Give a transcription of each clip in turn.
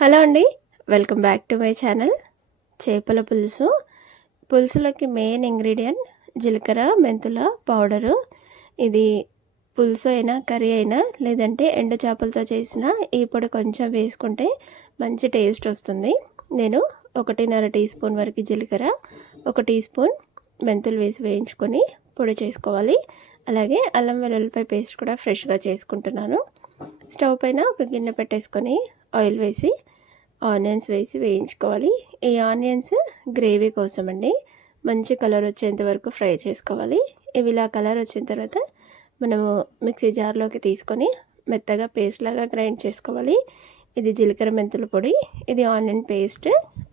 Hello అండి, welcome back to my channel. చేపల పులుసు. పులుసులోకి మెయిన్ ఇంగ్రీడియంట్ జీలకర్ర మెంతుల పౌడరు. ఇది పులుసు అయినా కర్రీ అయినా లేదంటే ఎండు చేపలతో చేసిన ఈ పొడి కొంచెం వేసుకుంటే మంచి టేస్ట్ వస్తుంది. నేను 1.5 టీ స్పూన్ వరకు జీలకర్ర, 1 టీ స్పూన్ మెంతులు వేసి వేయించుకొని పొడి చేసుకోవాలి. అలాగే అల్లం వెల్లుల్లిపాయ పేస్ట్ కూడా ఫ్రెష్గా చేసుకుంటున్నాను. స్టవ్ పైన ఒక గిన్నె పెట్టేసుకొని ఆయిల్ వేసి ఆనియన్స్ వేసి వేయించుకోవాలి. ఈ ఆనియన్స్ గ్రేవీ కోసం అండి. మంచి కలర్ వచ్చేంత వరకు ఫ్రై చేసుకోవాలి. ఇవి ఇలా కలర్ వచ్చిన తర్వాత మనము మిక్సీ జార్లోకి తీసుకొని మెత్తగా పేస్ట్ లాగా గ్రైండ్ చేసుకోవాలి. ఇది జీలకర్ర మెంతుల పొడి, ఇది ఆనియన్ పేస్ట్,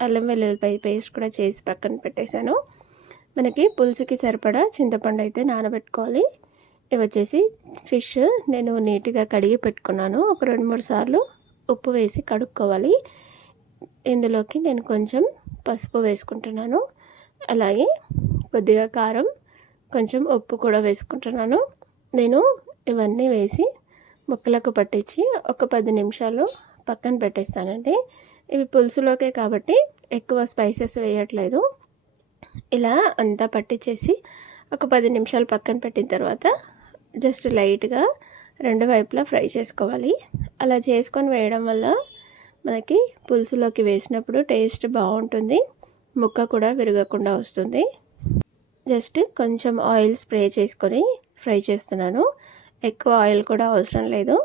అల్లం వెల్లుల్లిపాయ పేస్ట్ కూడా చేసి పక్కన పెట్టేశాను. మనకి పులుసుకి సరిపడా చింతపండు అయితే నానబెట్టుకోవాలి. ఇవి వచ్చేసి ఫిష్ నేను నీట్గా కడిగి పెట్టుకున్నాను. ఒక 2-3 సార్లు ఉప్పు వేసి కడుక్కోవాలి. ఇందులోకి నేను కొంచెం పసుపు వేసుకుంటున్నాను. అలాగే కొద్దిగా కారం, కొంచెం ఉప్పు కూడా వేసుకుంటున్నాను. నేను ఇవన్నీ వేసి ముక్కలకు పట్టించి ఒక 10 నిమిషాలు పక్కన పెట్టేస్తానండి. ఇవి పులుసులోకే కాబట్టి ఎక్కువ స్పైసెస్ వేయట్లేదు. ఇలా అంతా పట్టించేసి ఒక 10 నిమిషాలు పక్కన పెట్టిన తర్వాత జస్ట్ లైట్గా 2 వైపులా ఫ్రై చేసుకోవాలి. అలా చేసుకొని వేయడం వల్ల మనకి పులుసులోకి వేసినప్పుడు టేస్ట్ బాగుంటుంది. ముక్క కూడా విరగకుండా వస్తుంది. జస్ట్ కొంచెం ఆయిల్ స్ప్రే చేసుకొని ఫ్రై చేస్తున్నాను. ఎక్కువ ఆయిల్ కూడా అవసరం లేదు.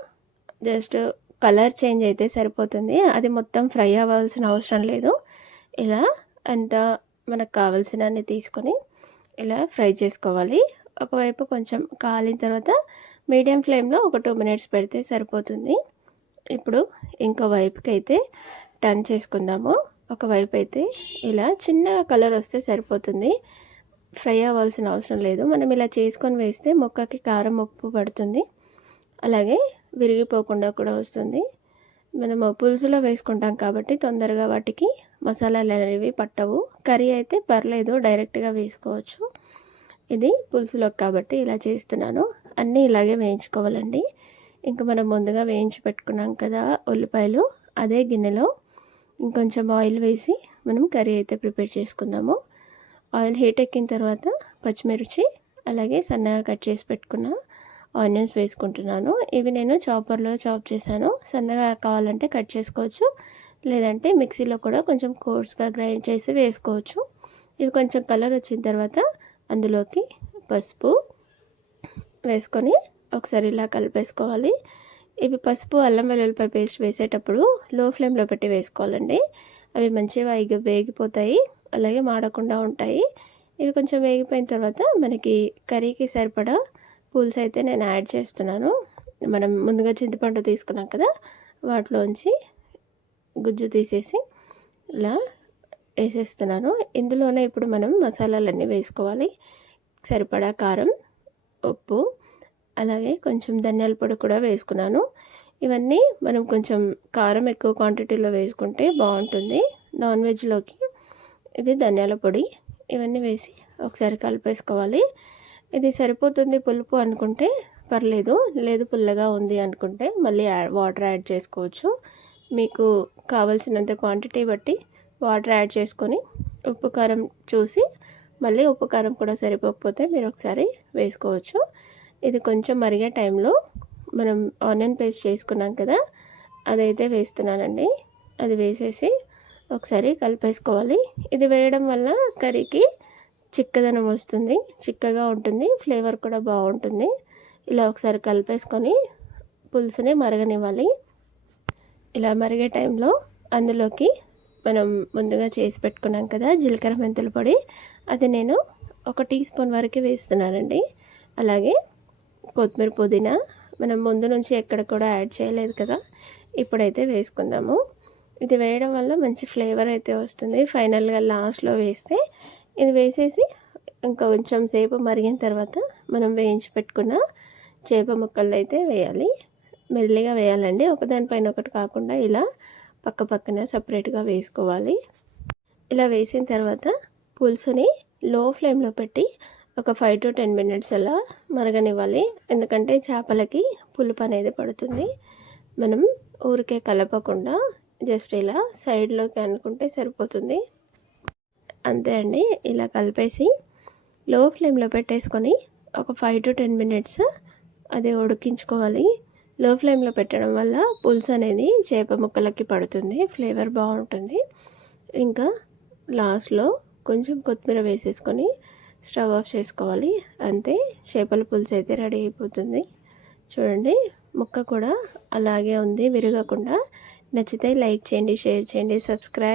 జస్ట్ కలర్ చేంజ్ అయితే సరిపోతుంది. అది మొత్తం ఫ్రై అవ్వాల్సిన అవసరం లేదు. ఇలా అంతా మనకు కావాల్సినన్ని తీసుకొని ఇలా ఫ్రై చేసుకోవాలి. ఒకవైపు కొంచెం కాలిన తర్వాత మీడియం ఫ్లేమ్లో ఒక 2 మినిట్స్ పెడితే సరిపోతుంది. ఇప్పుడు ఇంకో వైపుకి అయితే టర్న్ చేసుకుందాము. ఒకవైపు అయితే ఇలా చిన్నగా కలర్ వస్తే సరిపోతుంది. ఫ్రై అవ్వాల్సిన అవసరం లేదు. మనం ఇలా చేసుకొని వేస్తే ముక్కకి కారం ఉప్పు పడుతుంది. అలాగే విరిగిపోకుండా కూడా వస్తుంది. మనము పులుసులో వేసుకుంటాం కాబట్టి తొందరగా వాటికి మసాలాలు అనేవి పట్టవు. కర్రీ అయితే పర్లేదు, డైరెక్ట్గా వేసుకోవచ్చు. ఇది పులుసులోకి కాబట్టి ఇలా చేస్తున్నాను. అన్నీ ఇలాగే వేయించుకోవాలండి. ఇంకా మనం ముందుగా వేయించి పెట్టుకున్నాం కదా ఉల్లిపాయలు, అదే గిన్నెలో ఇంకొంచెం ఆయిల్ వేసి మనం కర్రీ అయితే ప్రిపేర్ చేసుకుందాము. ఆయిల్ హీట్ ఎక్కిన తర్వాత పచ్చిమిర్చి, అలాగే సన్నగా కట్ చేసి పెట్టుకున్న ఆనియన్స్ వేసుకుంటున్నాను. ఇవి నేను చాపర్లో చాప్ చేశాను. సన్నగా కావాలంటే కట్ చేసుకోవచ్చు, లేదంటే మిక్సీలో కూడా కొంచెం కోర్స్గా గ్రైండ్ చేసి వేసుకోవచ్చు. ఇవి కొంచెం కలర్ వచ్చిన తర్వాత అందులోకి పసుపు వేసుకొని ఒకసారి ఇలా కలిపేసుకోవాలి. ఇవి పసుపు అల్లం వెల్లుల్లిపాయ పేస్ట్ వేసేటప్పుడు లో ఫ్లేమ్లో పెట్టి వేసుకోవాలండి. అవి మంచిగా వేగిపోతాయి, అలాగే మాడకుండా ఉంటాయి. ఇవి కొంచెం వేగిపోయిన తర్వాత మనకి కర్రీకి సరిపడా పులుసు అయితే నేను యాడ్ చేస్తున్నాను. మనం ముందుగా చింతపండు తీసుకున్నాం కదా, వాటిలోంచి గుజ్జు తీసేసి ఇలా వేసేస్తున్నాను. ఇందులోనే ఇప్పుడు మనం మసాలాలన్నీ వేసుకోవాలి. సరిపడా కారం, ఉప్పు, అలాగే కొంచెం ధనియాల పొడి కూడా వేసుకున్నాను. ఇవన్నీ మనం కొంచెం కారం ఎక్కువ క్వాంటిటీలో వేసుకుంటే బాగుంటుంది నాన్ వెజ్లోకి. ఇది ధనియాల పొడి. ఇవన్నీ వేసి ఒకసారి కలిపేసుకోవాలి. ఇది సరిపోతుంది పులుపు అనుకుంటే పర్లేదు, లేదు పుల్లగా ఉంది అనుకుంటే మళ్ళీ వాటర్ యాడ్ చేసుకోవచ్చు. మీకు కావలసినంత క్వాంటిటీ బట్టి వాటర్ యాడ్ చేసుకొని ఉప్పు కారం చూసి మళ్ళీ ఉప్పు కారం కూడా సరిపోకపోతే మీరు ఒకసారి వేసుకోవచ్చు. ఇది కొంచెం మరిగే టైంలో మనం ఆనియన్ పేస్ట్ చేసుకున్నాం కదా, అదైతే వేస్తున్నానండి. అది వేసేసి ఒకసారి కలిపేసుకోవాలి. ఇది వేయడం వల్ల కర్రీకి చిక్కదనం వస్తుంది, చిక్కగా ఉంటుంది, ఫ్లేవర్ కూడా బాగుంటుంది. ఇలా ఒకసారి కలిపేసుకొని పులుసుని మరగనివ్వాలి. ఇలా మరిగే టైంలో అందులోకి మనం ముందుగా చేసి పెట్టుకున్నాం కదా జీలకర్ర మెంతుల పొడి, అది నేను 1 టీ స్పూన్ వరకు వేస్తున్నానండి. అలాగే కొత్తిమీర, పుదీనా మనం ముందు నుంచి ఎక్కడ కూడా యాడ్ చేయలేదు కదా, ఇప్పుడైతే వేసుకుందాము. ఇది వేయడం వల్ల మంచి ఫ్లేవర్ అయితే వస్తుంది. ఫైనల్గా లాస్ట్లో వేస్తే ఇది వేసేసి ఇంకా కొంచెం సేపు మరిగిన తర్వాత మనం వేయించి పెట్టుకున్న చేప ముక్కలు అయితే వేయాలి. మెల్లిగా వేయాలండి, ఒకదానిపైన ఒకటి కాకుండా ఇలా పక్క పక్కన సపరేట్గా వేసుకోవాలి. ఇలా వేసిన తర్వాత పులుసుని లో ఫ్లేమ్లో పెట్టి ఒక 5 to 10 మినిట్స్ అలా మరగనివ్వాలి. ఎందుకంటే చేపలకి పులుపు అనేది పడుతుంది. మనం ఊరికే కలపకుండా జస్ట్ ఇలా సైడ్లోకి అనుకుంటే సరిపోతుంది. అంతే అండి. ఇలా కలిపేసి లో ఫ్లేమ్లో పెట్టేసుకొని ఒక 5 to 10 మినిట్స్ అది ఉడికించుకోవాలి. లో ఫ్లేమ్లో పెట్టడం వల్ల పులుసు అనేది చేప ముక్కలకి పడుతుంది, ఫ్లేవర్ బాగుంటుంది. ఇంకా లాస్ట్లో కొంచెం కొత్తిమీర వేసేసుకొని స్టవ్ ఆఫ్ చేసుకోవాలి. అంతే, చేపల పులుసు అయితే రెడీ అయిపోతుంది. చూడండి, ముక్క కూడా అలాగే ఉంది, విరగకుండా. నచ్చితే లైక్ చేయండి, షేర్ చేయండి, సబ్స్క్రైబ్.